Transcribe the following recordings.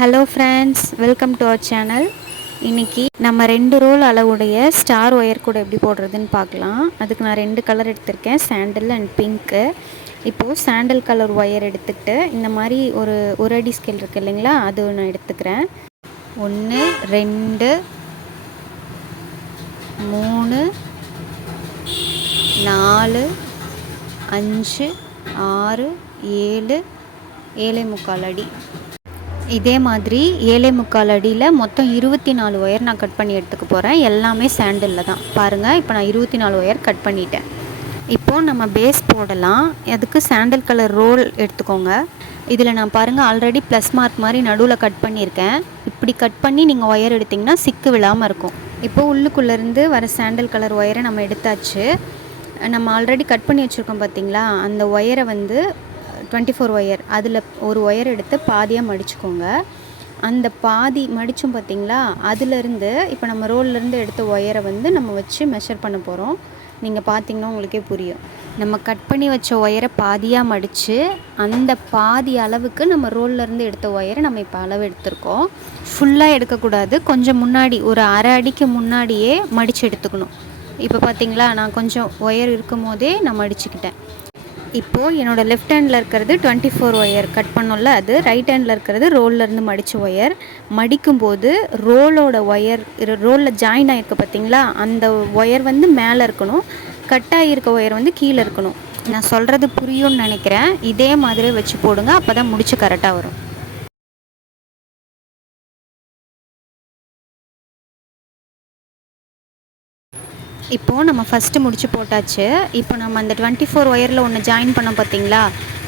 Hello friends, welcome to our channel. இன்றைக்கி நம்ம 2 role அளவுடைய star wire கூட எப்படி போடுறதுன்னு பார்க்கலாம். அதுக்கு நான் 2 கலர் எடுத்திருக்கேன், சாண்டில் அண்ட் பிங்க்கு. இப்போது சாண்டில் கலர் ஒயர் எடுத்துக்கிட்டு இந்த மாதிரி ஒரு அடி ஸ்கேல் இருக்குது இல்லைங்களா, அது நான் எடுத்துக்கிறேன். 1 2 3 4 5 6 7 7.25 அடி. இதே மாதிரி 7.25 அடியில் மொத்தம் 24 ஒயர் நான் கட் பண்ணி எடுத்துக்க போகிறேன். எல்லாமே சாண்டிலில் தான். பாருங்கள், இப்போ நான் 24 ஒயர் கட் பண்ணிட்டேன். இப்போது நம்ம பேஸ் போடலாம். அதுக்கு சாண்டில் கலர் ரோல் எடுத்துக்கோங்க. இதில் நான் பாருங்கள் ஆல்ரெடி ப்ளஸ் மார்க் மாதிரி நடுவில் கட் பண்ணியிருக்கேன். இப்படி கட் பண்ணி நீங்கள் ஒயர் எடுத்திங்கன்னா சிக்கு விழாமல் இருக்கும். இப்போது உள்ளுக்குள்ளேருந்து வர சாண்டில் கலர் ஒயரை நம்ம எடுத்தாச்சு. நம்ம ஆல்ரெடி கட் பண்ணி வச்சுருக்கோம் பார்த்திங்களா, அந்த ஒயரை வந்து 24 ஒயர், அதில் ஒரு ஒயர் எடுத்து பாதியாக மடிச்சுக்கோங்க. அந்த பாதி மடித்தோம் பார்த்திங்களா, அதிலேருந்து இப்போ நம்ம ரோல்லேருந்து எடுத்த ஒயரை வந்து நம்ம வச்சு மெஷர் பண்ண போகிறோம். நீங்கள் பார்த்திங்கன்னா உங்களுக்கே புரியும். நம்ம கட் பண்ணி வச்ச ஒயரை பாதியாக மடித்து அந்த பாதி அளவுக்கு நம்ம ரோல்லேருந்து எடுத்த ஒயரை நம்ம இப்போ அளவு எடுத்துருக்கோம். ஃபுல்லாக எடுக்கக்கூடாது, கொஞ்சம் முன்னாடி ஒரு அரை அடிக்கு முன்னாடியே மடித்து எடுத்துக்கணும். இப்போ பார்த்திங்களா, நான் கொஞ்சம் ஒயர் இருக்கும் போதே நான் மடிச்சுக்கிட்டேன். இப்போது என்னோடய லெஃப்ட் ஹேண்டில் இருக்கிறது 24 ஒயர் கட் பண்ணோம்ல, அது ரைட் ஹேண்டில் இருக்கிறது ரோல்லேருந்து மடித்த ஒயர். மடிக்கும்போது ரோலில் ஜாயின் ஆகிருக்கு பார்த்திங்களா, அந்த ஒயர் வந்து மேலே இருக்கணும், கட் ஆகியிருக்க ஒயர் வந்து கீழே இருக்கணும். நான் சொல்கிறது புரியும்னு நினைக்கிறேன். இதே மாதிரி வச்சு போடுங்க, அப்போ தான் முடிச்சு கரெக்டாக வரும். இப்போது நம்ம ஃபஸ்ட்டு முடிச்சு போட்டாச்சு. இப்போ நம்ம அந்த 24 ஒயரில் ஒன்று ஜாயின் பண்ணோம் பார்த்திங்களா,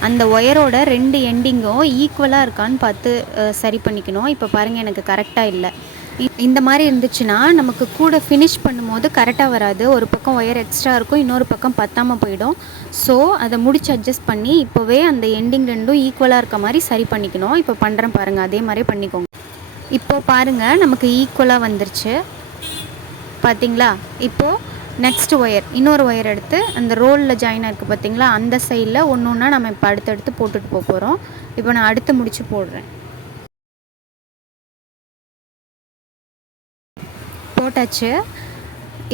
அந்த ஒயரோட 2 எண்டிங்கும் ஈக்குவலாக இருக்கான்னு பார்த்து சரி பண்ணிக்கணும். இப்போ பாருங்கள், எனக்கு கரெக்டாக இல்லை. இந்த மாதிரி இருந்துச்சுன்னா நமக்கு கூட ஃபினிஷ் பண்ணும்போது கரெக்டாக வராது. ஒரு பக்கம் ஒயர் எக்ஸ்ட்ரா இருக்கும், இன்னொரு பக்கம் பத்தாமல் போயிடும். ஸோ அதை முடிச்சு அட்ஜஸ்ட் பண்ணி இப்போவே அந்த எண்டிங் 2ம் ஈக்குவலாக இருக்க மாதிரி சரி பண்ணிக்கணும். இப்போ பண்ணுறேன் பாருங்கள், அதே மாதிரி பண்ணிக்கோங்க. இப்போது பாருங்கள், நமக்கு ஈக்குவலாக வந்துருச்சு பார்த்திங்களா. இப்போது நெக்ஸ்ட் ஒயர், இன்னொரு ஒயர் எடுத்து அந்த ரோலில் ஜாயின் ஆகிருக்கு பார்த்திங்களா, அந்த சைடில் ஒன்று ஒன்றா நம்ம இப்போ அடுத்தடுத்து போட்டுட்டு போகிறோம். இப்போ நான் அடுத்து முடிச்சு போடுறேன். போட்டாச்சு.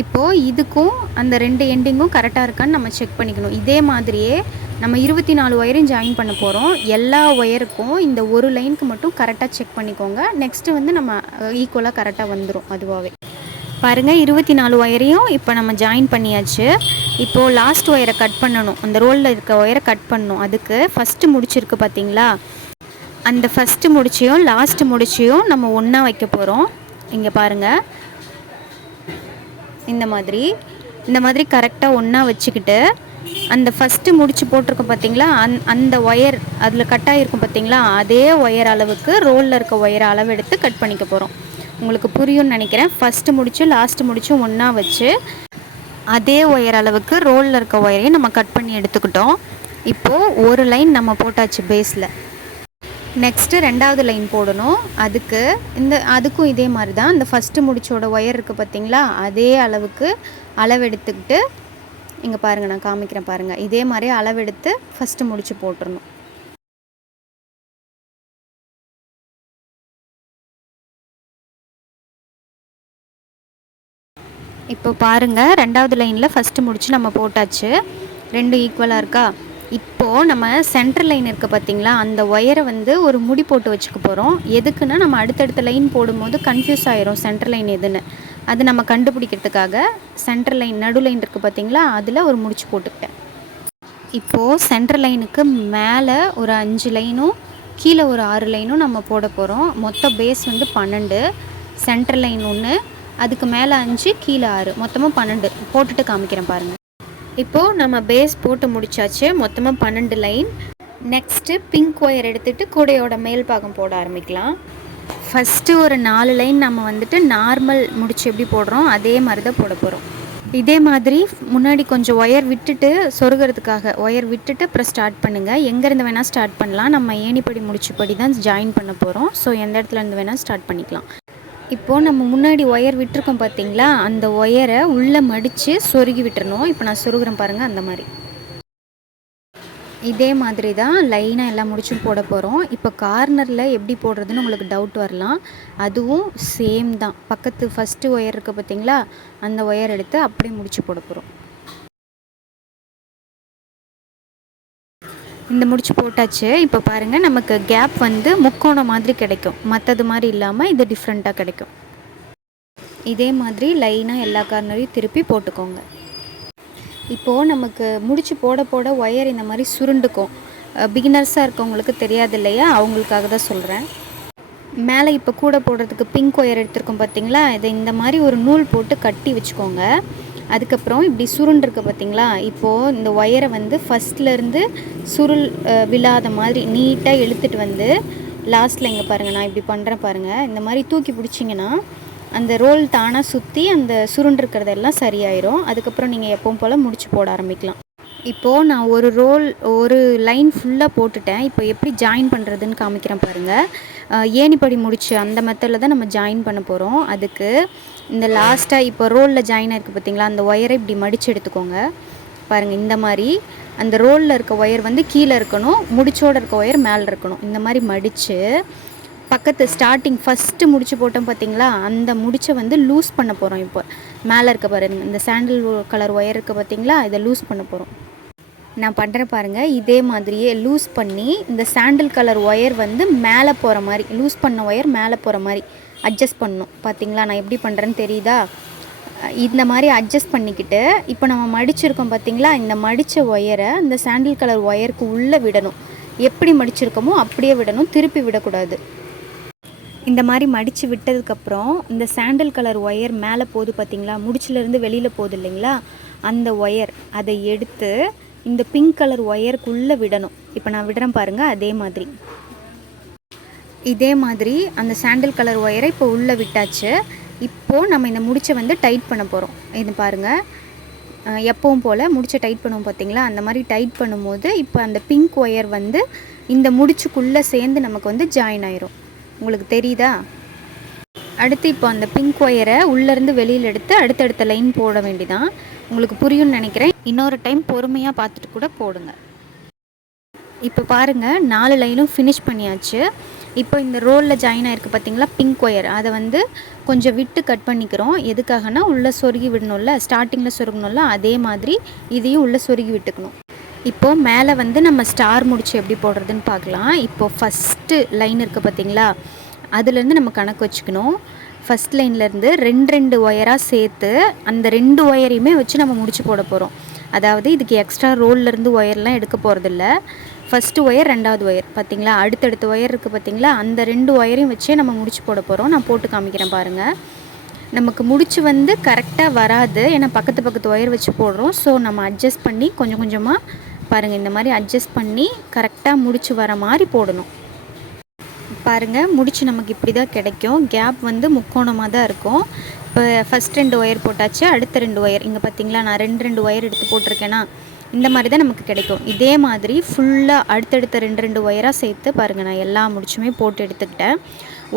இப்போது இதுக்கும் அந்த 2 எண்டிங்கும் கரெக்டாக இருக்கான்னு நம்ம செக் பண்ணிக்கணும். இதே மாதிரியே நம்ம 24 ஒயரையும் ஜாயின் பண்ண போகிறோம். எல்லா ஒயருக்கும் இந்த ஒரு லைனுக்கு மட்டும் கரெக்டாக செக் பண்ணிக்கோங்க. நெக்ஸ்ட்டு வந்து நம்ம ஈக்குவலாக கரெக்டாக வந்துடும் அதுவாகவே. பாருங்கள், 24 ஒயரையும் இப்போ நம்ம ஜாயின் பண்ணியாச்சு. இப்போது லாஸ்ட் ஒயரை கட் பண்ணணும், அந்த ரோலில் இருக்க ஒயரை கட் பண்ணணும். அதுக்கு ஃபஸ்ட்டு முடிச்சிருக்கு பார்த்திங்களா, அந்த ஃபஸ்ட்டு முடிச்சையும் லாஸ்ட்டு முடிச்சையும் நம்ம ஒன்றா வைக்க போகிறோம். இங்கே பாருங்கள், இந்த மாதிரி கரெக்டாக ஒன்றா வச்சுக்கிட்டு அந்த ஃபஸ்ட்டு முடிச்சு போட்டிருக்கோம் பார்த்திங்களா, அந்த ஒயர் அதில் கட் ஆகிருக்கும் பார்த்திங்களா, அதே ஒயர் அளவுக்கு ரோலில் இருக்க ஒயரை அளவு எடுத்து கட் பண்ணிக்க போகிறோம். உங்களுக்கு புரியும்னு நினைக்கிறேன். ஃபஸ்ட்டு முடிச்சு லாஸ்ட்டு முடிச்சும் ஒன்றா வச்சு அதே ஒயர் அளவுக்கு ரோலில் இருக்க ஒயரையும் நம்ம கட் பண்ணி எடுத்துக்கிட்டோம். இப்போது ஒரு லைன் நம்ம போட்டாச்சு பேஸில். நெக்ஸ்ட்டு 2வது லைன் போடணும். அதுக்கும் இதே மாதிரி தான். இந்த ஃபஸ்ட்டு முடிச்சோட ஒயர் இருக்குது பார்த்திங்களா, அதே அளவுக்கு அளவெடுத்துக்கிட்டு இங்கே பாருங்கள், நான் காமிக்கிறேன் பாருங்கள், இதே மாதிரி அளவெடுத்து ஃபஸ்ட்டு முடிச்சு போட்டுடணும். இப்போ பாருங்கள், 2வது லைனில் ஃபஸ்ட்டு முடிச்சு நம்ம போட்டாச்சு. 2 ஈக்குவலாக இருக்கா. இப்போது நம்ம சென்டர் லைன் இருக்குது பார்த்திங்களா, அந்த ஒயரை வந்து ஒரு முடி போட்டு வச்சுக்க போகிறோம். எதுக்குன்னா நம்ம அடுத்தடுத்த லைன் போடும்போது கன்ஃபியூஸ் ஆயிரும் சென்டர் லைன் எதுன்னு. அது நம்ம கண்டுபிடிக்கிறதுக்காக சென்டர் லைன், நடு லைன் இருக்குது பார்த்திங்களா, அதில் ஒரு முடிச்சு போட்டுக்கிட்டேன். இப்போது சென்டர் லைனுக்கு மேலே ஒரு 5 லைனும் கீழே ஒரு 6 லைனும் நம்ம போட போகிறோம். மொத்த பேஸ் வந்து 12. சென்டர் லைன் 1, அதுக்கு மேலே 5, கீழே 6, மொத்தமாக 12 போட்டுட்டு காமிக்கிறேன் பாருங்கள். இப்போது நம்ம பேஸ் போட்டு முடித்தாச்சு. மொத்தமாக 12 லைன். நெக்ஸ்ட்டு பிங்க் ஒயர் எடுத்துகிட்டு கூடையோட மேல் பாகம் போட ஆரம்பிக்கலாம். ஃபஸ்ட்டு ஒரு 4 லைன் நம்ம வந்துட்டு நார்மல் முடிச்சு எப்படி போடுறோம் அதே மாதிரி தான் போட போகிறோம். இதே மாதிரி முன்னாடி கொஞ்சம் ஒயர் விட்டுட்டு சொருகிறதுக்காக ஒயர் விட்டுட்டு அப்புறம் ஸ்டார்ட் பண்ணுங்கள். எங்கேருந்து வேணால் ஸ்டார்ட் பண்ணலாம். நம்ம ஏணிப்படி முடிச்சுப்படி தான் ஜாயின் பண்ண போகிறோம். ஸோ எந்த இடத்துலேருந்து வேணால் ஸ்டார்ட் பண்ணிக்கலாம். இப்போது நம்ம முன்னாடி ஒயர் விட்டுருக்கோம் பார்த்திங்களா, அந்த ஒயரை உள்ளே மடித்து சொருகி விட்டுறணும். இப்போ நான் சொருகிறேன் பாருங்கள், அந்த மாதிரி. இதே மாதிரி தான் லைனாக எல்லா முடிச்சும் போட போகிறோம். இப்போ கார்னரில் எப்படி போடுறதுன்னு உங்களுக்கு டவுட் வரலாம். அதுவும் சேம் தான். பக்கத்து ஃபஸ்ட்டு ஒயர் இருக்குது பார்த்தீங்களா, அந்த ஒயர் எடுத்து அப்படியே முடிச்சு போட போகிறோம். இந்த முடிச்சு போட்டாச்சு. இப்போ பாருங்கள், நமக்கு கேப் வந்து முக்கோணம் மாதிரி கிடைக்கும். மற்றது மாதிரி இல்லாமல் இது டிஃப்ரெண்ட்டாக கிடைக்கும். இதே மாதிரி லைனாக எல்லா கார்னரையும் திருப்பி போட்டுக்கோங்க. இப்போது நமக்கு முடிச்சு போட போட ஒயர் இந்த மாதிரி சுருண்டுக்கும். பிகினர்ஸாக இருக்கவங்களுக்கு தெரியாது இல்லையா, அவங்களுக்காக தான் சொல்கிறேன். மேலே இப்போ கூட போடுறதுக்கு பிங்க் ஒயர் எடுத்துருக்கோம் பார்த்தீங்களா, இதை இந்த மாதிரி ஒரு நூல் போட்டு கட்டி வச்சுக்கோங்க. அதுக்கப்புறம் இப்படி சுருண்டுருக்கு பார்த்தீங்களா, இப்போது இந்த ஒயரை வந்து ஃபஸ்ட்லேருந்து சுருள் விழாத மாதிரி நீட்டாக இழுத்துட்டு வந்து லாஸ்ட்டில் இங்கே பாருங்கள், நான் இப்படி பண்ணுறேன் பாருங்கள். இந்த மாதிரி தூக்கி பிடிச்சிங்கன்னா அந்த ரோல் தானாக சுற்றி அந்த சுருண்டிருக்கிறதெல்லாம் சரியாயிரும். அதுக்கப்புறம் நீங்கள் எப்பவும் போல் முடிச்சு போட ஆரம்பிக்கலாம். இப்போது நான் ஒரு லைன் ஃபுல்லாக போட்டுட்டேன். இப்போ எப்படி ஜாயின் பண்ணுறதுன்னு காமிக்கிறேன் பாருங்கள். ஏணிப்படி முடிச்சு அந்த மெத்தடில் தான் நம்ம ஜாயின் பண்ண போகிறோம். அதுக்கு இந்த லாஸ்ட்டாக இப்போ ரோலில் ஜாயின் ஆகிருக்கு பார்த்தீங்களா, அந்த ஒயரை இப்படி மடித்து எடுத்துக்கோங்க. பாருங்கள், இந்த மாதிரி அந்த ரோலில் இருக்க ஒயர் வந்து கீழே இருக்கணும், முடிச்சோடு இருக்க ஒயர் மேலே இருக்கணும். இந்த மாதிரி மடித்து பக்கத்து ஸ்டார்டிங் ஃபஸ்ட்டு முடிச்சு போட்டோம் பார்த்தீங்களா, அந்த முடிச்சை வந்து லூஸ் பண்ண போகிறோம். இப்போ மேலே இருக்க பாருங்கள், இந்த சாண்டில் கலர் ஒயர் இருக்குது பார்த்தீங்களா, இதை லூஸ் பண்ண போகிறோம். நான் பண்ணுறேன் பாருங்கள். இதே மாதிரியே லூஸ் பண்ணி இந்த சாண்டில் கலர் ஒயர் வந்து மேலே போகிற மாதிரி, லூஸ் பண்ண ஒயர் மேலே போகிற மாதிரி அட்ஜஸ்ட் பண்ணணும். பார்த்தீங்களா நான் எப்படி பண்ணுறேன்னு தெரியுதா? இந்த மாதிரி அட்ஜஸ்ட் பண்ணிக்கிட்டு இப்போ நம்ம மடிச்சிருக்கோம் பார்த்தீங்களா, இந்த மடித்த ஒயரை இந்த சாண்டில் கலர் ஒயருக்கு உள்ளே விடணும். எப்படி மடிச்சிருக்கோமோ அப்படியே விடணும், திருப்பி விடக்கூடாது. இந்த மாதிரி மடித்து விட்டதுக்கப்புறம் இந்த சாண்டில் கலர் ஒயர் மேலே போகுது பார்த்தீங்களா, முடிச்சிலேருந்து வெளியில் போகுது இல்லைங்களா, அந்த ஒயர் அதை எடுத்து இந்த பிங்க் கலர் ஒயருக்குள்ளே விடணும். இப்போ நான் விடுறேன் பாருங்கள். இதே மாதிரி அந்த சாண்டில் கலர் ஒயரை இப்போ உள்ளே விட்டாச்சு. இப்போது நம்ம இந்த முடிச்சை வந்து டைட் பண்ண போகிறோம். இது பாருங்கள், எப்பவும் போல் முடிச்சை டைட் பண்ணுவோம் பார்த்தீங்களா, அந்த மாதிரி டைட் பண்ணும்போது இப்போ அந்த பிங்க் ஒயர் வந்து இந்த முடிச்சுக்குள்ளே சேர்ந்து நமக்கு வந்து ஜாயின் ஆயிரும். உங்களுக்கு தெரியுதா? அடுத்து இப்போ அந்த பிங்க் ஒயரை உள்ளேருந்து வெளியில் எடுத்து அடுத்தடுத்த லைன் போட வேண்டிதான். உங்களுக்கு புரியும்னு நினைக்கிறேன். இன்னொரு டைம் பொறுமையாக பார்த்துட்டு கூட போடுங்க. இப்போ பாருங்கள், 4 லைனும் ஃபினிஷ் பண்ணியாச்சு. இப்போ இந்த ரோலில் ஜாயின் ஆகிருக்கு பார்த்தீங்களா பிங்க் ஒயர், அதை வந்து கொஞ்சம் விட்டு கட் பண்ணிக்கிறோம். எதுக்காகனா உள்ளே சொருகி விடணும்ல, ஸ்டார்டிங்கில் சொருகணும்ல, அதே மாதிரி இதையும் உள்ளே சொருகி விட்டுக்கணும். இப்போது மேலே வந்து நம்ம ஸ்டார் முடிச்சு எப்படி போடுறதுன்னு பார்க்கலாம். இப்போது ஃபஸ்ட்டு லைன் இருக்குது பார்த்தீங்களா, அதுலேருந்து நம்ம கணக்கு வச்சுக்கணும். ஃபஸ்ட் லைன்லேருந்து 2 ஒயராக சேர்த்து அந்த 2 ஒயரையுமே வச்சு நம்ம முடிச்சு போட போகிறோம். அதாவது இதுக்கு எக்ஸ்ட்ரா ரோல்லேருந்து ஒயர்லாம் எடுக்க போகிறதில்ல. ஃபஸ்ட்டு ஒயர், 2வது ஒயர் பார்த்தீங்களா, அடுத்தடுத்த ஒயர் இருக்குது பார்த்தீங்களா, அந்த 2 ஒயரையும் வச்சே நம்ம முடிச்சு போட போகிறோம். நான் போட்டு காமிக்கிறேன் பாருங்கள். நமக்கு முடிச்சு வந்து கரெக்டாக வராது, ஏன்னா பக்கத்து ஒயர் வச்சு போடுறோம். ஸோ நம்ம அட்ஜஸ்ட் பண்ணி கொஞ்சம் கொஞ்சமாக பாருங்கள், இந்த மாதிரி அட்ஜஸ்ட் பண்ணி கரெக்டாக முடிச்சு வர மாதிரி போடணும். பாருங்கள், முடிச்சு நமக்கு இப்படி தான் கிடைக்கும். கேப் வந்து முக்கோணமாக தான் இருக்கும். இப்போ ஃபஸ்ட் 2 ஒயர் போட்டாச்சு, அடுத்த 2 ஒயர் இங்கே பார்த்தீங்களா, நான் 2 ஒயர் எடுத்து போட்டிருக்கேன்னா இந்த மாதிரி தான் நமக்கு கிடைக்கும். இதே மாதிரி ஃபுல்லாக அடுத்தடுத்த 2 ஒயராக சேர்த்து பாருங்கள், நான் எல்லா முடிச்சுமே போட்டு எடுத்துக்கிட்டேன்.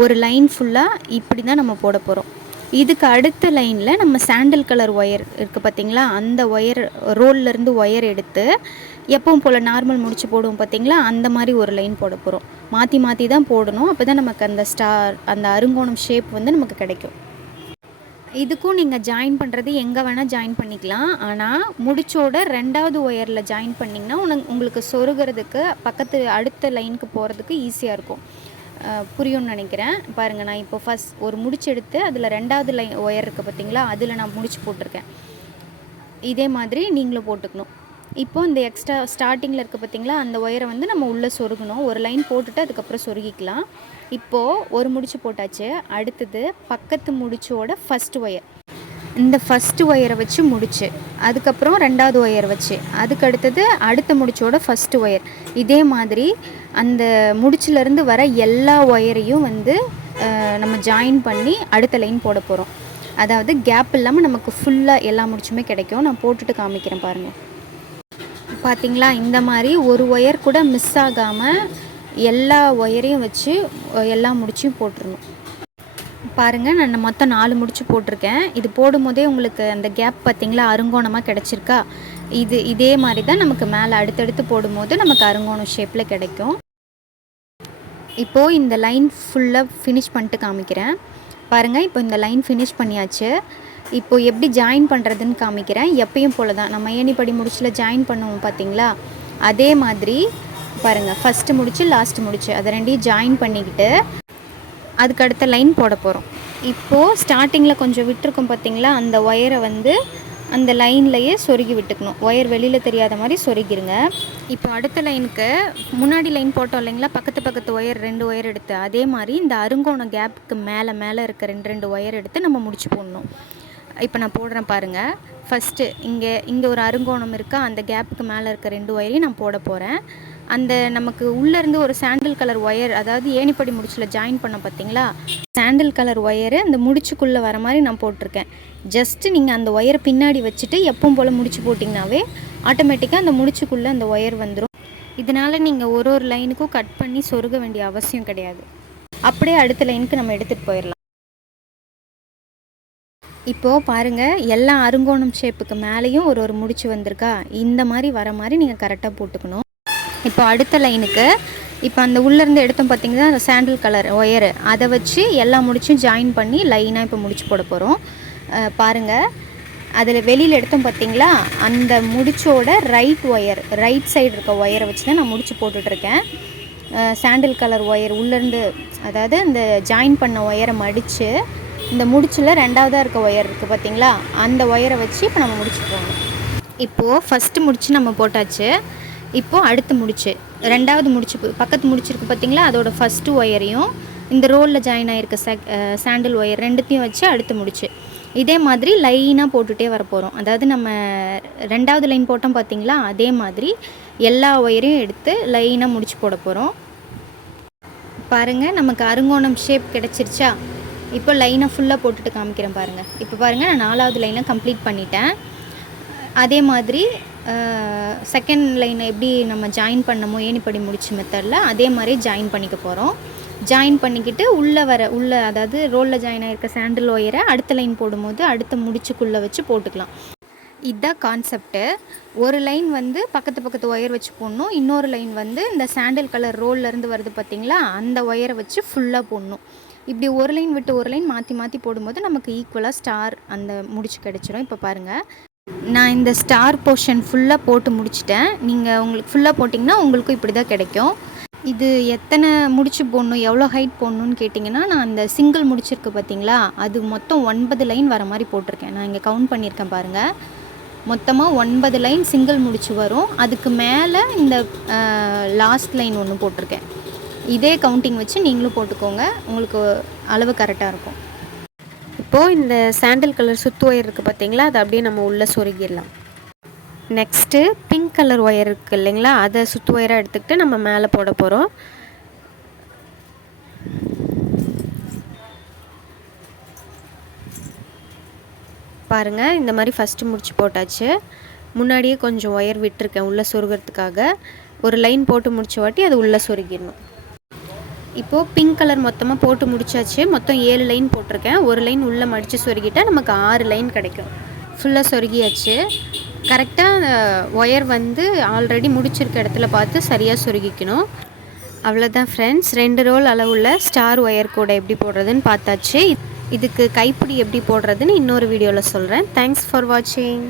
ஒரு லைன் ஃபுல்லாக இப்படி தான் நம்ம போட போகிறோம். இதுக்கு அடுத்த லைனில் நம்ம சாண்டில் கலர் ஒயர் இருக்குது பார்த்தீங்களா, அந்த ஒயர் ரோல்லேருந்து ஒயர் எடுத்து எப்பவும் போல் நார்மல் முடிச்சு போடுவோம் பார்த்தீங்களா, அந்த மாதிரி ஒரு லைன் போட போகிறோம். மாற்றி தான் போடணும். அப்போ தான் நமக்கு அந்த ஸ்டார், அந்த அருங்கோணம் ஷேப் வந்து நமக்கு கிடைக்கும். இதுக்கும் நீங்கள் ஜாயின் பண்ணுறது எங்கே வேணால் ஜாயின் பண்ணிக்கலாம். ஆனால் முடிச்சோட 2வது ஒயரில் ஜாயின் பண்ணிங்கன்னா உங்களுக்கு சொருகிறதுக்கு பக்கத்து அடுத்த லைனுக்கு போகிறதுக்கு ஈஸியாக இருக்கும். புரியும்னு நினைக்கிறேன். பாருங்கள், நான் இப்போ ஃபஸ்ட் ஒரு முடிச்சு எடுத்து அதில் 2வது லைன் ஒயர் இருக்குது பார்த்தீங்களா, அதில் நான் முடிச்சு போட்டிருக்கேன். இதே மாதிரி நீங்களும் போட்டுக்கணும். இப்போ இந்த எக்ஸ்ட்ரா ஸ்டார்டிங்கில் இருக்குது பார்த்தீங்களா, அந்த ஒயரை வந்து நம்ம உள்ளே சொருகணும். ஒரு லைன் போட்டுட்டு அதுக்கப்புறம் சொருகிக்கலாம். இப்போது ஒரு முடிச்சு போட்டாச்சு. அடுத்தது பக்கத்து முடிச்சோட ஃபஸ்ட்டு ஒயர், இந்த ஃபஸ்ட்டு ஒயரை வச்சு முடிச்சு, அதுக்கப்புறம் 2வது ஒயர் வச்சு, அதுக்கு அடுத்தது அடுத்த முடிச்சோட ஃபஸ்ட்டு ஒயர். இதே மாதிரி அந்த முடிச்சிலேருந்து வர எல்லா ஒயரையும் வந்து நம்ம ஜாயின் பண்ணி அடுத்த லைன் போட போகிறோம். அதாவது கேப் இல்லாமல் நமக்கு ஃபுல்லாக எல்லா முடிச்சுமே கிடைக்கும். நான் போட்டுட்டு காமிக்கிறேன் பாருங்கள். பார்த்திங்களா, இந்த மாதிரி ஒரு ஒயர் கூட மிஸ் ஆகாமல் எல்லா ஒயரையும் வச்சு எல்லா முடிச்சையும் போட்டுடணும். பாருங்கள், நான் மொத்தம் 4 முடிச்சு போட்டிருக்கேன். இது போடும்போதே உங்களுக்கு அந்த கேப் பார்த்திங்களா அருங்கோணமாக கிடச்சிருக்கா. இதே மாதிரி தான் நமக்கு மேலே அடுத்தடுத்து போடும்போது நமக்கு அருங்கோணம் ஷேப்பில் கிடைக்கும். இப்போது இந்த லைன் ஃபுல்லாக ஃபினிஷ் பண்ணிட்டு காமிக்கிறேன் பாருங்கள். இப்போ இந்த லைன் ஃபினிஷ் பண்ணியாச்சு. இப்போது எப்படி ஜாயின் பண்ணுறதுன்னு காமிக்கிறேன். எப்பயும் போல் தான் நம்ம ஏணிப்படி முடிச்சில் ஜாயின் பண்ணுவோம் பார்த்திங்களா, அதே மாதிரி பாருங்கள். ஃபஸ்ட்டு முடிச்சு லாஸ்ட்டு முடிச்சு அதை ரெண்டையும் ஜாயின் பண்ணிக்கிட்டு அதுக்கு அடுத்த லைன் போட போகிறோம். இப்போது ஸ்டார்டிங்கில் கொஞ்சம் விட்டுருக்கோம் பார்த்திங்களா, அந்த ஒயரை வந்து அந்த லைன்லையே சொருகி விட்டுக்கணும். ஒயர் வெளியில் தெரியாத மாதிரி சொருகிருங்க. இப்போ அடுத்த லைனுக்கு முன்னாடி லைன் போட்டோம் இல்லைங்களா, பக்கத்து ஒயர் 2 ஒயர் எடுத்து, அதே மாதிரி இந்த அருங்கோணம் கேப்புக்கு மேலே இருக்க 2 ஒயர் எடுத்து நம்ம முடிச்சு போடணும். இப்போ நான் போடுறேன் பாருங்கள். ஃபஸ்ட்டு இங்கே ஒரு அருங்கோணம் இருக்கா, அந்த கேப்புக்கு மேலே இருக்க 2 ஒயரையும் நான் போட போகிறேன். அந்த நமக்கு உள்ளேருந்து ஒரு சாண்டில் கலர் ஒயர், அதாவது ஏணிப்படி முடிச்சில் ஜாயின் பண்ண பார்த்திங்களா, சாண்டில் கலர் ஒயரு அந்த முடிச்சுக்குள்ளே வர மாதிரி நான் போட்டிருக்கேன். ஜஸ்ட்டு நீங்கள் அந்த ஒயரை பின்னாடி வச்சுட்டு எப்பவும் போல் முடிச்சு போட்டிங்கனாவே ஆட்டோமேட்டிக்காக அந்த முடிச்சுக்குள்ளே அந்த ஒயர் வந்துடும். இதனால் நீங்கள் ஒரு லைனுக்கும் கட் பண்ணி சொருக வேண்டிய அவசியம் கிடையாது. அப்படியே அடுத்த லைனுக்கு நம்ம எடுத்துகிட்டு போயிடலாம். இப்போது பாருங்கள், எல்லா அருங்கோணம் ஷேப்புக்கு மேலேயும் ஒரு முடிச்சு வந்திருக்கா. இந்த மாதிரி வர மாதிரி நீங்கள் கரெக்டாக போட்டுக்கணும். இப்போ அடுத்த லைனுக்கு இப்போ அந்த உள்ளேருந்து எடுத்தோம் பார்த்திங்கன்னா அந்த சாண்டில் கலர் ஒயரு, அதை வச்சு எல்லா முடிச்சும் ஜாயின் பண்ணி லைனாக இப்போ முடிச்சு போட போகிறோம். பாருங்கள், அதில் வெளியில் எடுத்தோம் பார்த்திங்களா, அந்த முடிச்சோட ரைட் சைடு இருக்க ஒயரை வச்சு தான் நான் முடிச்சு போட்டுட்ருக்கேன். சாண்டில் கலர் ஒயர் உள்ளேருந்து, அதாவது அந்த ஜாயின் பண்ண ஒயரை மடித்து இந்த முடிச்சில் 2ஆவதாக இருக்க ஒயர் இருக்குது பார்த்திங்களா, அந்த ஒயரை வச்சு இப்போ நம்ம முடிச்சு போகணும். இப்போது ஃபஸ்ட்டு முடிச்சு நம்ம போட்டாச்சு. இப்போது அடுத்து முடிச்சு 2ஆவது முடிச்சு பக்கத்து முடிச்சிருக்கு பார்த்திங்களா, அதோட ஃபஸ்ட்டு ஒயரையும் இந்த ரோலில் ஜாயின் ஆகிருக்க சாண்டில் ஒயர் 2த்தையும் வச்சு அடுத்து முடிச்சு இதே மாதிரி லைனாக போட்டுகிட்டே வர போகிறோம். அதாவது நம்ம 2ஆவது லைன் போட்டோம் பார்த்திங்களா, அதே மாதிரி எல்லா ஒயரையும் எடுத்து லைனாக முடிச்சு போட போகிறோம். பாருங்கள், நமக்கு அருங்கோணம் ஷேப் கிடச்சிருச்சா. இப்போ லைனாக ஃபுல்லாக போட்டுட்டு காமிக்கிறேன் பாருங்கள். இப்போ பாருங்கள், நான் 4ஆவது லைனை கம்ப்ளீட் பண்ணிட்டேன். அதே மாதிரி செகண்ட் லைனை எப்படி நம்ம ஜாயின் பண்ணமோ ஏணிப்படி முடிச்சு மெத்தடில் அதே மாதிரி ஜாயின் பண்ணிக்க போகிறோம். ஜாயின் பண்ணிக்கிட்டு உள்ளே அதாவது ரோலில் ஜாயின் ஆகிருக்க சாண்டில் ஒயரை அடுத்த லைன் போடும்போது அடுத்த முடிச்சுக்குள்ளே வச்சு போட்டுக்கலாம். இதுதான் கான்செப்ட்டு. ஒரு லைன் வந்து பக்கத்து ஒயர் வச்சு போடணும், இன்னொரு லைன் வந்து இந்த சாண்டில் கலர் ரோல்லேருந்து வருது பார்த்திங்களா, அந்த ஒயரை வச்சு ஃபுல்லாக போடணும். இப்படி ஒரு லைன் விட்டு ஒரு லைன் மாற்றி போடும்போது நமக்கு ஈக்குவலாக ஸ்டார் அந்த முடிச்சு கிடச்சிரும். இப்போ பாருங்கள், நான் இந்த ஸ்டார் போர்ஷன் ஃபுல்லாக போட்டு முடிச்சிட்டேன். நீங்கள் உங்களுக்கு ஃபுல்லாக போட்டிங்கன்னா உங்களுக்கும் இப்படி தான் கிடைக்கும். இது எத்தனை முடிச்சு போடணும், எவ்வளோ ஹைட் போடணுன்னு கேட்டிங்கன்னா, நான் அந்த சிங்கிள் முடிச்சிருக்கு பார்த்திங்களா, அது மொத்தம் 9 லைன் வர மாதிரி போட்டிருக்கேன். நான் இங்கே கவுண்ட் பண்ணியிருக்கேன் பாருங்கள். மொத்தமாக 9 லைன் சிங்கிள் முடிச்சு வரும். அதுக்கு மேலே இந்த லாஸ்ட் லைன் ஒன்று போட்டிருக்கேன். இதே கவுண்டிங் வச்சு நீங்களும் போட்டுக்கோங்க, உங்களுக்கு அளவு கரெக்டாக இருக்கும். இப்போது இந்த சாண்டில் கலர் சுத்து ஒயர் இருக்குது பார்த்திங்களா, அதை அப்படியே நம்ம உள்ளே சொருகிடலாம். நெக்ஸ்ட்டு பிங்க் கலர் ஒயர் இருக்குது இல்லைங்களா, அதை சுத்து ஒயராக எடுத்துக்கிட்டு நம்ம மேலே போட போகிறோம். பாருங்கள், இந்த மாதிரி ஃபஸ்ட்டு முடிச்சு போட்டாச்சு. முன்னாடியே கொஞ்சம் ஒயர் விட்டுருக்கேன் உள்ளே சொருகிறதுக்காக. ஒரு லைன் போட்டு முடிச்ச வாட்டி அது உள்ளே சொருகிடணும். இப்போது பிங்க் கலர் மொத்தமாக போட்டு முடிச்சாச்சு. மொத்தம் 7 லைன் போட்டிருக்கேன். ஒரு லைன் உள்ளே மடித்து சொருகிட்டால் நமக்கு 6 லைன் கிடைக்கும். ஃபுல்லாக சொருகியாச்சு. கரெக்டாக ஒயர் வந்து ஆல்ரெடி முடிச்சிருக்க இடத்துல பார்த்து சரியாக சொருகிக்கணும். அவ்வளோதான் ஃப்ரெண்ட்ஸ், 2 ரோல் அளவுள்ள ஸ்டார் ஒயர் கூட எப்படி போடுறதுன்னு பார்த்தாச்சு. இதுக்கு கைப்பிடி எப்படி போடுறதுன்னு இன்னொரு வீடியோவில் சொல்கிறேன். தேங்க்ஸ் ஃபார் வாட்சிங்.